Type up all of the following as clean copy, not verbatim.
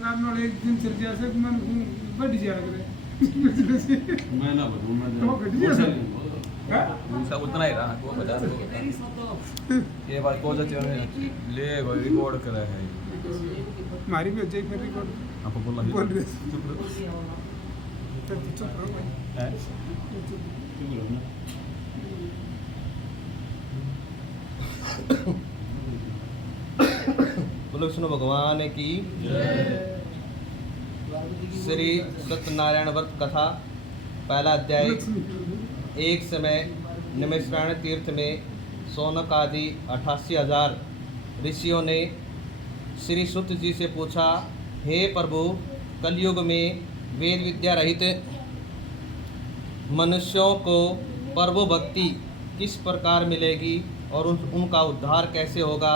नाल एक दिन चल जैसे मन बढ़ जा लग रहा मैं ना बनूं मैं तो घट गया है उसका उतना ही रहा वो 50 ये बात को जाते हैं ले कोई रिकॉर्ड करा है हमारी भी हो जाए फिर रिकॉर्ड आपको बोला बोल रहे चुप रहो तो चुप रहो भाई है बोलो सुनो भगवान की श्री सत्यनारायण व्रत कथा पहला अध्याय। एक समय निमिषारण्य तीर्थ में सौनक आदि 88,000 ऋषियों ने श्री सुत जी से पूछा, हे प्रभु, कलयुग में वेद विद्या रहित मनुष्यों को प्रभु भक्ति किस प्रकार मिलेगी और उनका उद्धार कैसे होगा।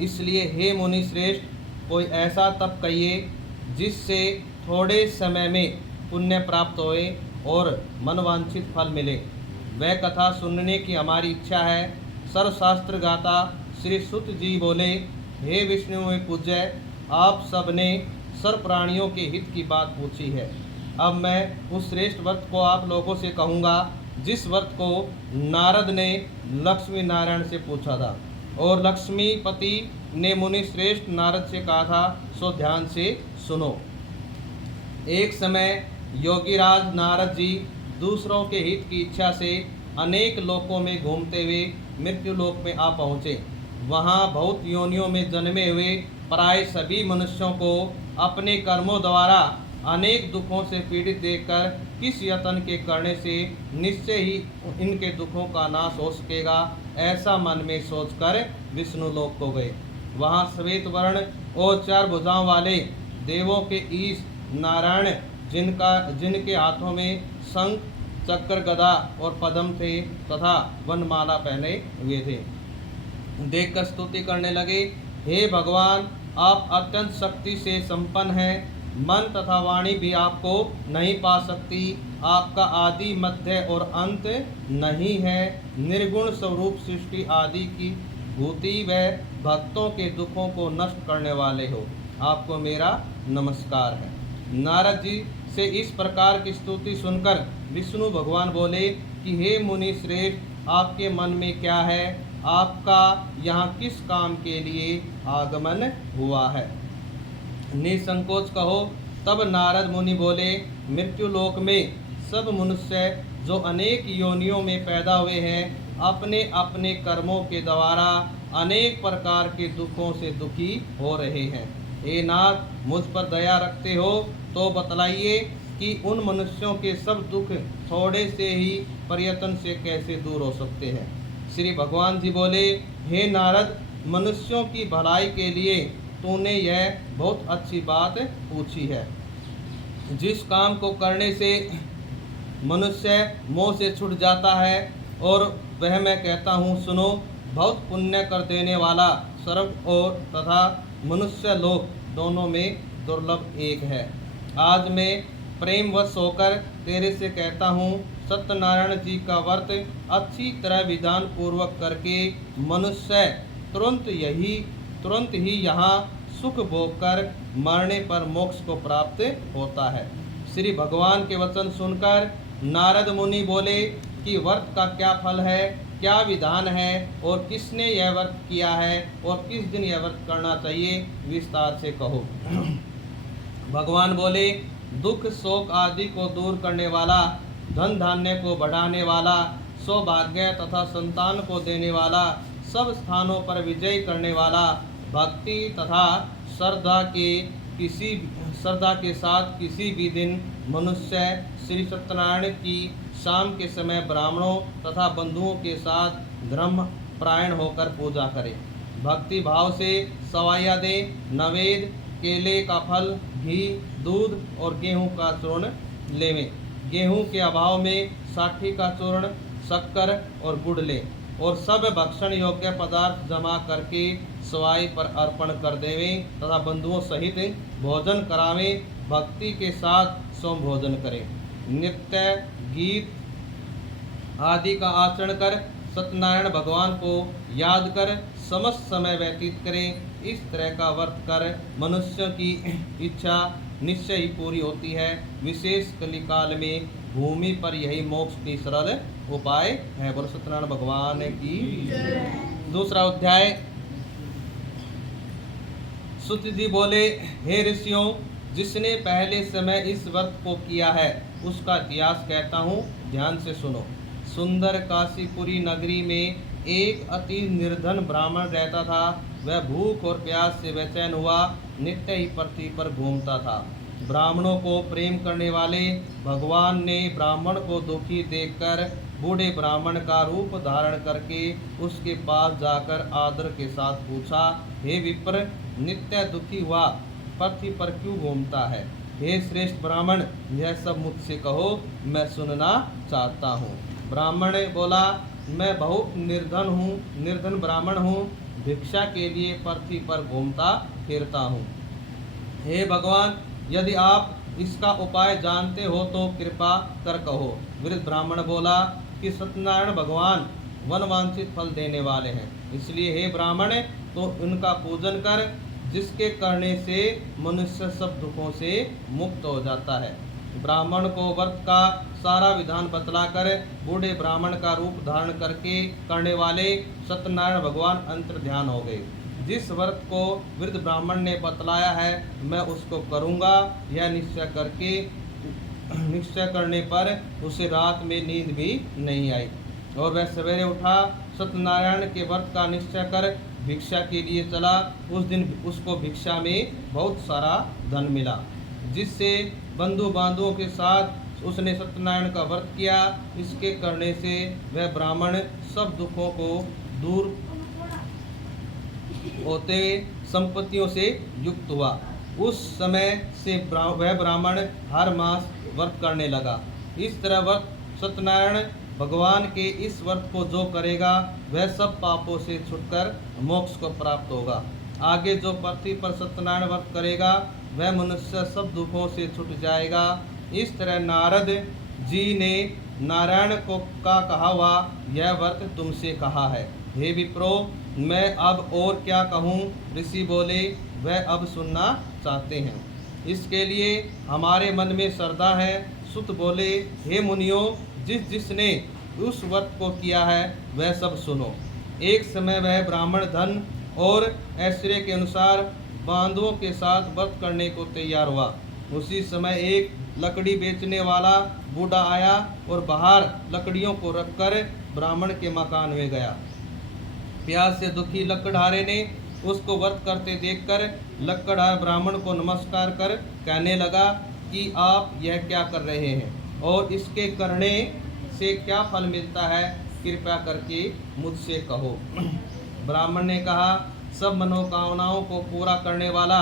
इसलिए हे मुनि श्रेष्ठ, कोई ऐसा तप कहिए जिससे थोड़े समय में पुण्य प्राप्त होए और मनवांछित फल मिले। वह कथा सुनने की हमारी इच्छा है। सर्वशास्त्र गाता श्री सुत जी बोले, हे विष्णु में पूज्य, आप सबने सर्व प्राणियों के हित की बात पूछी है। अब मैं उस श्रेष्ठ व्रत को आप लोगों से कहूँगा जिस व्रत को नारद ने लक्ष्मी नारायण से पूछा था और लक्ष्मीपति ने मुनि श्रेष्ठ नारद से कहा था, सो ध्यान से सुनो। एक समय योगीराज नारद जी दूसरों के हित की इच्छा से अनेक लोकों में घूमते हुए मृत्यु लोक में आ पहुँचे। वहाँ बहुत योनियों में जन्मे हुए प्राय सभी मनुष्यों को अपने कर्मों द्वारा अनेक दुखों से पीड़ित देखकर किस यत्न के करने से निश्चय ही इनके दुखों का नाश हो सकेगा, ऐसा मन में सोचकर विष्णु लोक को गए। वहाँ श्वेत वर्ण और 4 भुजाओं वाले देवों के ईश नारायण, जिनके हाथों में शंख, चक्र, गदा और पद्म थे तथा वनमाला पहने हुए थे, देखकर स्तुति करने लगे, हे भगवान, आप अत्यंत शक्ति से संपन्न हैं। मन तथा वाणी भी आपको नहीं पा सकती। आपका आदि मध्य और अंत नहीं है। निर्गुण स्वरूप सृष्टि आदि की भूति व भक्तों के दुखों को नष्ट करने वाले हो। आपको मेरा नमस्कार है। नारद जी से इस प्रकार की स्तुति सुनकर विष्णु भगवान बोले कि हे मुनि श्रेष्ठ, आपके मन में क्या है? आपका यहाँ किस काम के लिए आगमन हुआ है? निसंकोच कहो। तब नारद मुनि बोले, मृत्यु लोक में सब मनुष्य जो अनेक योनियों में पैदा हुए हैं, अपने अपने कर्मों के द्वारा अनेक प्रकार के दुखों से दुखी हो रहे हैं। हे नाथ, मुझ पर दया रखते हो तो बतलाइए कि उन मनुष्यों के सब दुख थोड़े से ही प्रयत्न से कैसे दूर हो सकते हैं। श्री भगवान जी बोले, हे नारद, मनुष्यों की भलाई के लिए तूने यह बहुत अच्छी बात पूछी है। जिस काम को करने से मनुष्य मोह से छूट जाता है और वह मैं कहता हूँ सुनो। बहुत पुण्य कर देने वाला स्वर्ग और तथा मनुष्य लोक दोनों में दुर्लभ एक है। आज मैं प्रेमवश होकर तेरे से कहता हूँ, सत्यनारायण जी का व्रत अच्छी तरह विधान पूर्वक करके मनुष्य तुरंत ही यहाँ सुख भोग कर मरने पर मोक्ष को प्राप्त होता है। श्री भगवान के वचन सुनकर नारद मुनि बोले कि व्रत का क्या फल है, क्या विधान है और किसने यह व्रत किया है और किस दिन यह व्रत करना चाहिए, विस्तार से कहो। भगवान बोले, दुख शोक आदि को दूर करने वाला, धन धान्य को बढ़ाने वाला, सौभाग्य तथा संतान को देने वाला, सब स्थानों पर विजय करने वाला, भक्ति तथा श्रद्धा के साथ किसी भी दिन मनुष्य श्री सत्यनारायण की शाम के समय ब्राह्मणों तथा बंधुओं के साथ धर्म परायण होकर पूजा करे। भक्ति भाव से सवाइयाँ दे, नवेद, केले का फल, घी, दूध और गेहूं का चूर्ण लेवें। गेहूं के अभाव में साठी का चूर्ण, शक्कर और गुड़ लें और सब भक्षण योग्य पदार्थ जमा करके सवाई पर अर्पण कर देवें तथा बंधुओं सहित भोजन करावें। भक्ति के साथ सोम भोजन करें। नृत्य, गीत आदि का आचरण कर सत्यनारायण भगवान को याद कर समस्त समय व्यतीत करें। इस तरह का व्रत कर मनुष्य की इच्छा निश्चय ही पूरी होती है। विशेष कलिकाल में भूमि पर यही मोक्ष की सरल उपाय है। बोलो सत्यनारायण भगवान की। दूसरा अध्याय। सुत जी बोले, हे ऋषियों, जिसने पहले समय इस व्रत को किया है उसका इतिहास कहता हूँ, ध्यान से सुनो। सुंदर काशीपुरी नगरी में एक अति निर्धन ब्राह्मण रहता था। वह भूख और प्यास से बेचैन हुआ नित्य ही पृथ्वी पर घूमता था। ब्राह्मणों को प्रेम करने वाले भगवान ने ब्राह्मण को दुखी देखकर बूढ़े ब्राह्मण का रूप धारण करके उसके पास जाकर आदर के साथ पूछा, हे विप्र, नित्य दुखी हुआ पृथ्वी पर क्यों घूमता है? हे श्रेष्ठ ब्राह्मण, यह सब मुझसे कहो, मैं सुनना चाहता हूँ। ब्राह्मण बोला, मैं बहुत निर्धन ब्राह्मण हूँ, भिक्षा के लिए पृथ्वी पर घूमता फिरता हूँ। हे भगवान, यदि आप इसका उपाय जानते हो तो कृपा कर कहो। वृद्ध ब्राह्मण बोला कि सत्यनारायण भगवान वनवांछित फल देने वाले हैं, इसलिए हे ब्राह्मण, तो उनका पूजन कर, जिसके करने से मनुष्य सब दुखों से मुक्त हो जाता है। ब्राह्मण को व्रत का सारा विधान बतलाकर बूढ़े ब्राह्मण का रूप धारण करके करने वाले सत्यनारायण भगवान अंतर ध्यान हो गए। जिस व्रत को वृद्ध ब्राह्मण ने बतलाया है मैं उसको करूँगा, यह निश्चय करने पर उसे रात में नींद भी नहीं आई और वह सवेरे उठा, सत्यनारायण के व्रत का निश्चय कर भिक्षा के लिए चला। उस दिन उसको भिक्षा में बहुत सारा धन मिला, जिससे बंधु बांधवों के साथ उसने सत्यनारायण का व्रत किया। इसके करने से वह ब्राह्मण सब दुखों को दूर होते संपत्तियों से युक्त हुआ। उस समय से वह ब्राह्मण हर मास व्रत करने लगा। इस तरह व्रत सत्यनारायण भगवान के इस व्रत को जो करेगा वह सब पापों से छुटकर मोक्ष को प्राप्त होगा। आगे जो पृथ्वी पर सत्यनारायण व्रत करेगा वह मनुष्य सब दुखों से छूट जाएगा। इस तरह नारद जी ने नारायण को का कहा हुआ यह व्रत तुमसे कहा है। हे विप्रो, मैं अब और क्या कहूँ? ऋषि बोले, वह अब सुनना चाहते हैं, इसके लिए हमारे मन में श्रद्धा है। सुत बोले, हे मुनियों, जिसने उस व्रत को किया है वह सब सुनो। एक समय वह ब्राह्मण धन और ऐश्वर्य के अनुसार बांधवों के साथ व्रत करने को तैयार हुआ। उसी समय एक लकड़ी बेचने वाला बूढ़ा आया और बाहर लकड़ियों को रखकर ब्राह्मण के मकान में गया। प्यास से दुखी लकड़हारे ने उसको व्रत करते देखकर लकड़हार ब्राह्मण को नमस्कार कर कहने लगा कि आप यह क्या कर रहे हैं और इसके करने से क्या फल मिलता है, कृपया करके मुझसे कहो। ब्राह्मण ने कहा, सब मनोकामनाओं को पूरा करने वाला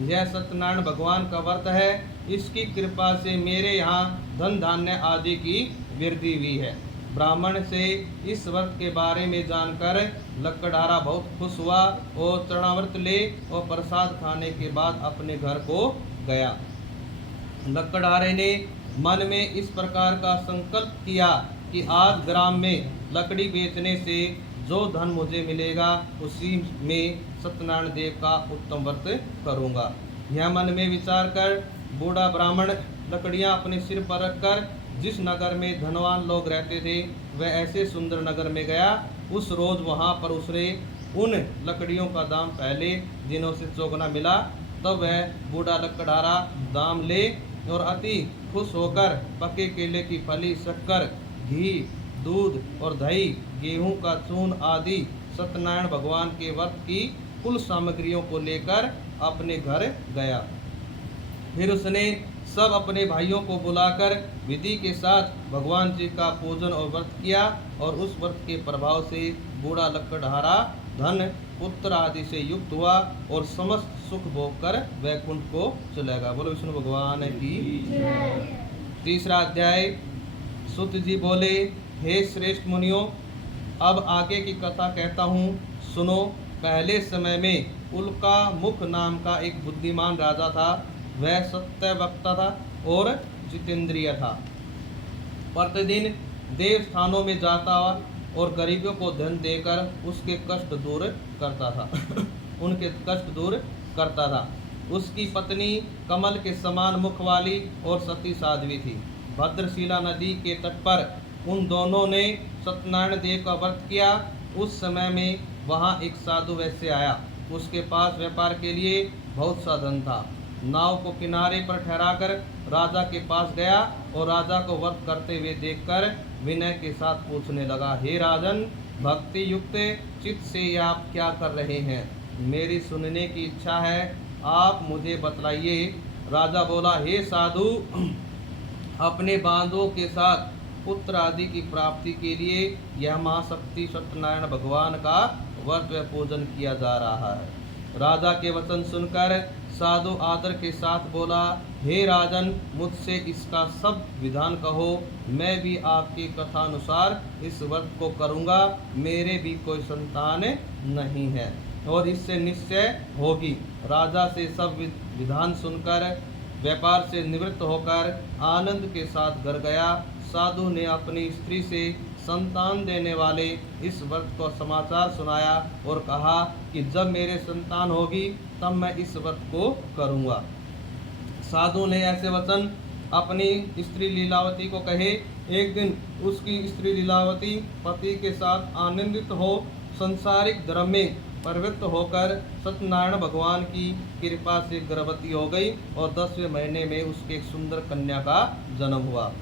यह सत्यनारायण भगवान का व्रत है। इसकी कृपा से मेरे यहाँ धन धान्य आदि की वृद्धि हुई है। ब्राह्मण से इस व्रत के बारे में जानकर लकड़हारा बहुत खुश हुआ और चरणामृत ले और प्रसाद खाने के बाद अपने घर को गया। लकड़हारे ने मन में इस प्रकार का संकल्प किया कि आज ग्राम में लकड़ी बेचने से जो धन मुझे मिलेगा उसी में सत्यनारायण देव का उत्तम व्रत करूँगा। यह मन में विचार कर बूढ़ा ब्राह्मण लकड़ियाँ अपने सिर पर रखकर जिस नगर में धनवान लोग रहते थे वह ऐसे सुंदर नगर में गया। उस रोज वहाँ पर उसने उन लकड़ियों का दाम पहले दिनों से चौगुना मिला। तब वह बूढ़ा लकड़हारा दाम ले और अति खुश होकर पके केले की फली, शक्कर, घी, दूध और दही, गेहूं का चून आदि सत्यनारायण भगवान के व्रत की कुल सामग्रियों को लेकर अपने घर गया। फिर उसने सब अपने भाइयों को बुलाकर विधि के साथ भगवान जी का पूजन और व्रत किया और उस व्रत के प्रभाव से बूढ़ा लकड़हारा धन, पुत्र आदि से युक्त हुआ और समस्त सुख भोग कर वैकुंठ को चलेगा। बोलो विष्णु भगवान की। तीसरा अध्याय। सुत जी बोले, हे श्रेष्ठ मुनियों, अब आगे की कथा कहता हूँ, सुनो। पहले समय में उल्का मुख नाम का एक बुद्धिमान राजा था। वह सत्य वक्ता था और जितेंद्रिय था। प्रतिदिन देव स्थानों में जाता और गरीबों को धन देकर उसके कष्ट दूर करता था। उनके कष्ट दूर करता था। उसकी पत्नी कमल के समान मुख वाली और सती साध्वी थी। भद्रशिला नदी के तट पर उन दोनों ने सत्यनारायण देव का व्रत किया। उस समय में वहाँ एक साधु वैश्य आया। उसके पास व्यापार के लिए बहुत सा धन था। नाव को किनारे पर ठहराकर राजा के पास गया और राजा को व्रत करते हुए देखकर विनय के साथ पूछने लगा, हे राजन, भक्ति युक्त चित्त से ये आप क्या कर रहे हैं? मेरी सुनने की इच्छा है, आप मुझे बतलाइए। राजा बोला, हे साधु, अपने बांधवों के साथ पुत्र आदि की प्राप्ति के लिए यह महाशक्ति सत्यनारायण भगवान का व्रत व पूजन किया जा रहा है। राजा के वचन सुनकर साधु आदर के साथ बोला, हे राजन, मुझसे इसका सब विधान कहो, मैं भी आपकी कथानुसार इस व्रत को करूँगा। मेरे भी कोई संतान नहीं है और इससे निश्चय होगी। राजा से सब विधान सुनकर व्यापार से निवृत्त होकर आनंद के साथ घर गया। साधु ने अपनी स्त्री से संतान देने वाले इस व्रत को समाचार सुनाया और कहा कि जब मेरे संतान होगी तब मैं इस व्रत को करूँगा। साधु ने ऐसे वचन अपनी स्त्री लीलावती को कहे। एक दिन उसकी स्त्री लीलावती पति के साथ आनंदित हो संसारिक धर्म में प्रवृत्त होकर सत्यनारायण भगवान की कृपा से गर्भवती हो गई और 10वें महीने में उसके एक सुंदर कन्या का जन्म हुआ।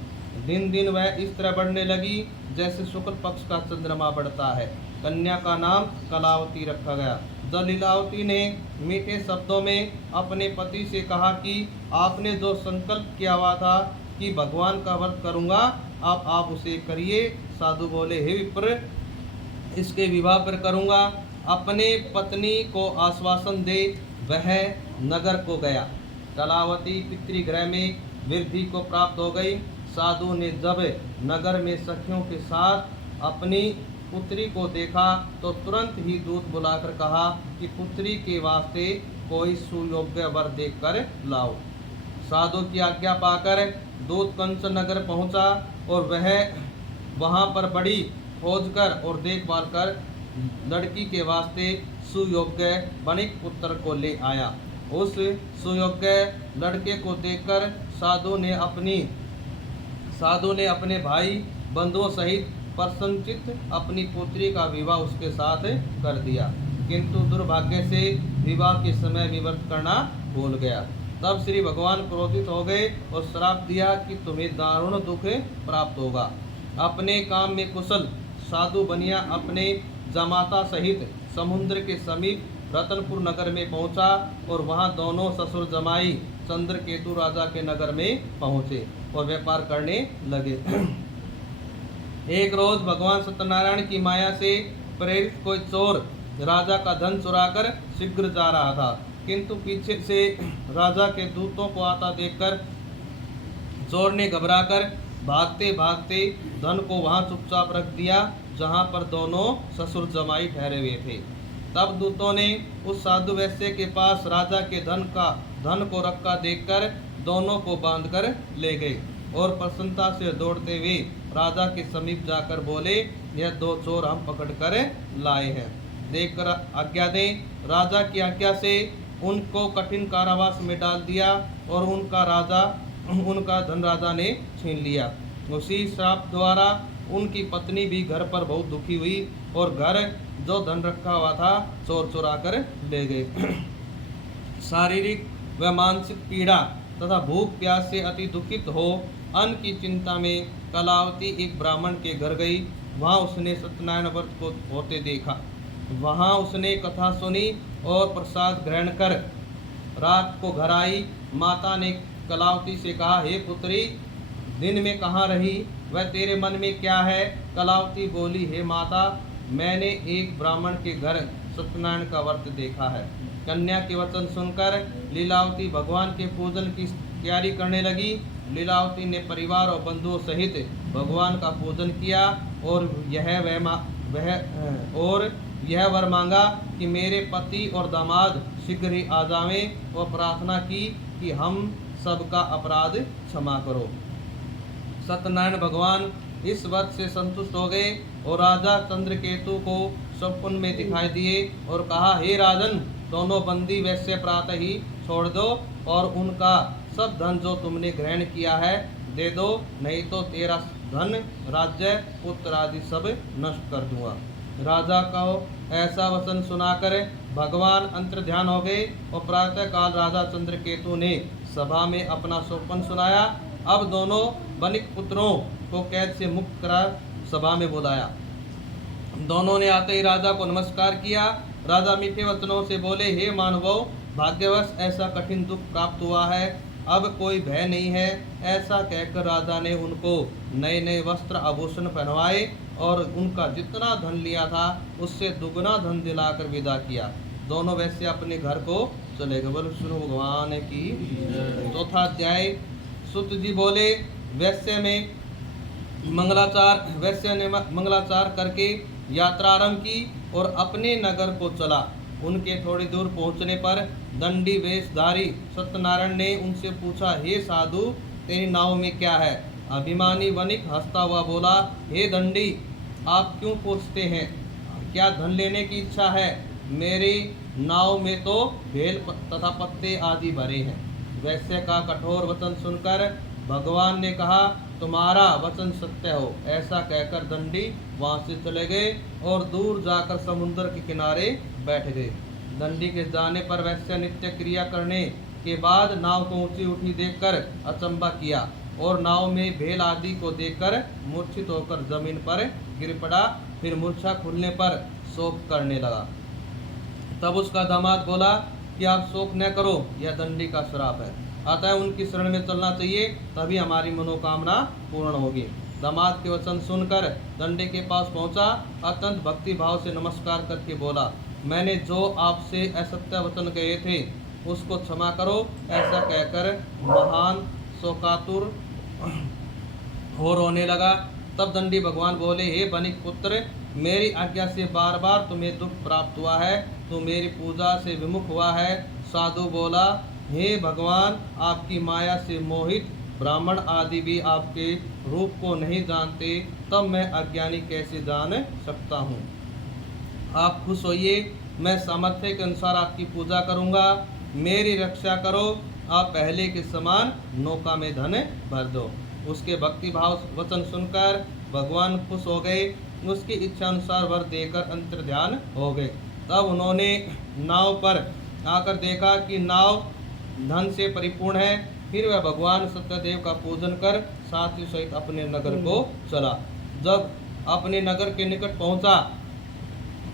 दिन दिन वह इस तरह बढ़ने लगी जैसे शुक्ल पक्ष का चंद्रमा बढ़ता है। कन्या का नाम कलावती रखा गया। जब लीलावती ने मीठे शब्दों में अपने पति से कहा कि आपने जो संकल्प किया हुआ था कि भगवान का व्रत करूँगा, अब आप उसे करिए। साधु बोले, हे विप्र, इसके विवाह पर करूँगा। अपने पत्नी को आश्वासन दे वह नगर को गया। कलावती पितृगृह में वृद्धि को प्राप्त हो गई। साधु ने जब नगर में सखियों के साथ अपनी पुत्री को देखा तो तुरंत ही दूत बुलाकर कहा कि पुत्री के वास्ते कोई सुयोग्य वर देखकर लाओ। साधु की आज्ञा पाकर दूत कंस नगर पहुंचा और वह वहां पर बड़ी खोज कर और देखभाल कर लड़की के वास्ते सुयोग्य वणिक पुत्र को ले आया। उस सुयोग्य लड़के को देखकर साधु ने अपने भाई बंधुओं सहित प्रसन्नचित्त अपनी पुत्री का विवाह उसके साथ कर दिया, किंतु दुर्भाग्य से विवाह के समय विव्रत करना भूल गया। तब श्री भगवान क्रोधित हो गए और श्राप दिया कि तुम्हें दारुण दुख प्राप्त होगा। अपने काम में कुशल साधु बनिया अपने जमाता सहित समुद्र के समीप रतनपुर नगर में पहुंचा और वहां दोनों ससुर जमाई चंद्रकेतु राजा के नगर में पहुंचे और व्यापार करने लगे। एक रोज भगवान सत्यनारायण की माया से प्रेरित कोई चोर राजा का धन चुराकर शीघ्र जा रहा था, किंतु पीछे से राजा के दूतों को आता देखकर चोर ने घबराकर भागते भागते धन को वहां चुपचाप रख दिया जहां पर दोनों ससुर जमाई ठहरे हुए थे। तब दूतों ने उस साधु वैश्य के पास राजा के धन को रखा देखकर दोनों को बांधकर ले गए और प्रसन्नता से दौड़ते हुए राजा के समीप जाकर बोले, यह दो चोर हम पकड़कर लाए हैं, देखकर आज्ञा दें। राजा की आज्ञा से उनको कठिन कारावास में डाल दिया और उनका धन राजा ने छीन लिया। उसी श्राप द्वारा उनकी पत्नी भी घर पर बहुत दुखी हुई और घर जो धन रखा हुआ था चोर चुरा कर ले गए। शारीरिक व मानसिक पीड़ा तथा भूख प्यास से अति दुखित हो अन्न की चिंता में कलावती एक ब्राह्मण के घर गई। वहाँ उसने सत्यनारायण व्रत को होते देखा। वहाँ उसने कथा सुनी और प्रसाद ग्रहण कर रात को घर आई। माता ने कलावती से कहा, हे पुत्री, दिन में कहाँ रही, वह तेरे मन में क्या है? कलावती बोली, हे माता, मैंने एक ब्राह्मण के घर सत्यनारायण का व्रत देखा है। कन्या के वचन सुनकर लीलावती भगवान के पूजन की तैयारी करने लगी। लीलावती ने परिवार और बंधुओं सहित भगवान का पूजन किया और यह वर मांगा कि मेरे पति और दामाद शीघ्र ही आ जावें और प्रार्थना की कि हम सबका अपराध क्षमा करो। सत्यनारायण भगवान इस व्रत से संतुष्ट हो गए और राजा चंद्रकेतु को स्वप्न में दिखाई दिए और कहा, हे राजन, दोनों बंदी वैसे प्रातः ही छोड़ दो और उनका सब धन जो तुमने ग्रहण किया है दे दो, नहीं तो तेरा धन, राज्य, पुत्र आदि सब नष्ट कर दूंगा। राजा को ऐसा वचन सुनाकर भगवान अंतर्ध्यान हो गए और प्रातः काल राजा चंद्रकेतु ने सभा में अपना स्वप्न सुनाया। अब दोनों वणिक पुत्रों को कैद से मुक्त करा सभा में बुलाया। दोनों ने आते ही राजा को नमस्कार किया। राजा मीठे वचनों से बोले, हे मानवों, भाग्यवश ऐसा कठिन दुख प्राप्त हुआ है, अब कोई भय नहीं है। ऐसा कहकर राजा ने उनको नए नए वस्त्र आभूषण पहनवाए और उनका जितना धन लिया था उससे दुगना धन दिलाकर विदा किया। दोनों वैसे अपने घर को चले गए। बोलो सुनो भगवान की। चौथा अध्याय। सुत जी बोले, वैश्य ने मंगलाचार करके यात्रा आरंभ की और अपने नगर को चला। उनके थोड़ी दूर पहुंचने पर दंडी वेशधारी सत्यनारायण ने उनसे पूछा, हे साधु, तेरी नाव में क्या है? अभिमानी वणिक हंसता हुआ बोला, हे दंडी, आप क्यों पूछते हैं? क्या धन लेने की इच्छा है? मेरी नाव में तो भेल तथा पत्ते आदि भरे हैं। वैश्य का कठोर वचन सुनकर भगवान ने कहा, तुम्हारा वचन सत्य हो। ऐसा कहकर दंडी वहां से चले गए और दूर जाकर समुद्र के किनारे बैठ गए। दंडी के जाने पर वैश्य नित्य क्रिया करने के बाद नाव को ऊंची उठी देखकर अचंबा किया और नाव में भेल आदि को देखकर मूर्छित होकर जमीन पर गिर पड़ा। फिर मूर्छा खुलने पर शोक करने लगा। तब उसका दामाद बोला कि आप शोक न करो, यह दंडी का श्राप है, अतः उनकी शरण में चलना चाहिए, तभी हमारी मनोकामना पूर्ण होगी। दामाद के वचन सुनकर दंडी के पास पहुंचा, अत्यंत भक्ति भाव से नमस्कार करके बोला, मैंने जो आपसे असत्य वचन कहे थे उसको क्षमा करो। ऐसा कहकर महान शोकातुर हो रोने लगा। तब दंडी भगवान बोले, हे वणिक पुत्र, मेरी आज्ञा से बार बार तुम्हें दुख प्राप्त हुआ है, तू मेरी पूजा से विमुख हुआ है। साधु बोला, हे भगवान, आपकी माया से मोहित ब्राह्मण आदि भी आपके रूप को नहीं जानते, तब मैं अज्ञानी कैसे जान सकता हूँ? आप खुश होइए, मैं सामर्थ्य के अनुसार आपकी पूजा करूँगा, मेरी रक्षा करो। आप पहले के समान नौका में धन भर दो। उसके भक्ति भाव वचन सुनकर भगवान खुश हो गए, उसकी इच्छा अनुसार वर देकर अंतर्ध्यान हो गए। तब उन्होंने नाव पर आकर देखा कि नाव धन से परिपूर्ण है। फिर वह भगवान सत्यदेव का पूजन कर साथी सहित अपने नगर को चला। जब अपने नगर के निकट पहुंचा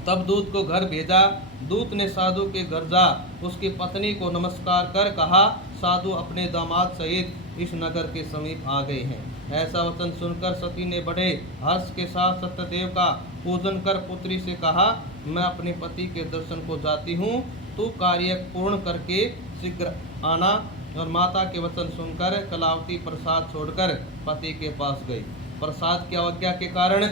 तब दूत को घर भेजा। दूत ने साधु के घर जा उसकी पत्नी को नमस्कार कर कहा, साधु अपने दामाद सहित इस नगर के समीप आ गए हैं। ऐसा वचन सुनकर सती ने बड़े हर्ष के साथ सत्यदेव का पूजन कर पुत्री से कहा, मैं अपने पति के दर्शन को जाती हूँ, तू कार्य पूर्ण करके शीघ्र आना। और माता के वचन सुनकर कलावती प्रसाद छोड़कर पति के पास गई। प्रसाद की अवज्ञा के कारण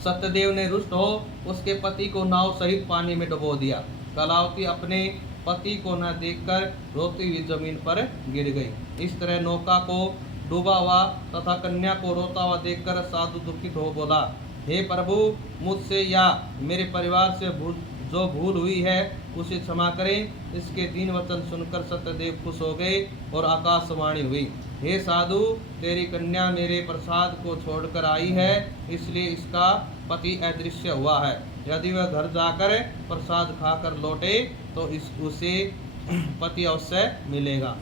सत्यदेव ने रुष्ट हो उसके पति को नाव सहित पानी में डुबो दिया। कलावती अपने पति को न देखकर रोती हुई जमीन पर गिर गई। इस तरह नौका को डूबा हुआ तथा कन्या को रोता हुआ देखकर साधु दुखित हो बोला, हे प्रभु, मुझसे या मेरे परिवार से जो भूल हुई है उसे क्षमा करें। इसके दीन वचन सुनकर सत्यदेव खुश हो गए और आकाशवाणी हुई, हे साधु, तेरी कन्या मेरे प्रसाद को छोड़कर आई है, इसलिए इसका पति अदृश्य हुआ है। यदि वह घर जाकर प्रसाद खाकर लौटे तो उसे पति अवश्य मिलेगा।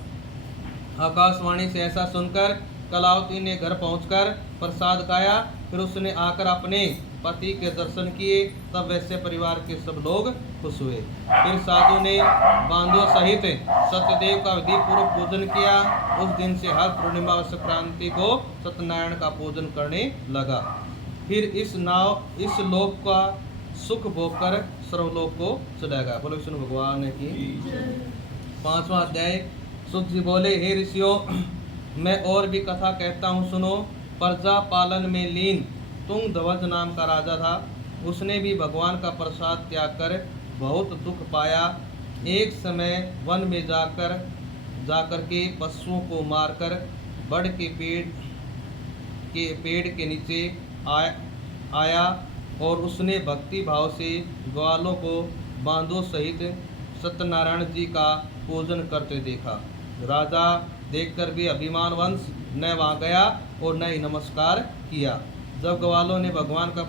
आकाशवाणी से ऐसा सुनकर कलावती ने घर पहुंचकर प्रसाद खाया। फिर उसने आकर अपने पति के दर्शन किए। तब वैसे परिवार के सब लोग खुश हुए। फिर साधु ने बांधों सहित सत्यदेव का विधि पूर्वक पूजन किया। उस दिन से हर पूर्णिमा व संक्रांति को सत्यनारायण का पूजन करने लगा। फिर इस लोक का सुख भोग कर सर्वलोक को चला गया। बोलो विष्णु भगवान की। 5वां अध्याय। सुख जी बोले, हे ऋषियों, मैं और भी कथा कहता हूँ, सुनो। प्रजा पालन में लीन तुंगध्वज नाम का राजा था। उसने भी भगवान का प्रसाद त्याग कर बहुत दुख पाया। एक समय वन में जाकर के पशुओं को मारकर बड़ के पेड़ के नीचे आया और उसने भक्ति भाव से ग्वालों को बांधों सहित सत्यनारायण जी का पूजन करते देखा। राजा देखकर भी अभिमानवश न वहाँ गया और न ही नमस्कार किया। जब ग्वालों ने भगवान का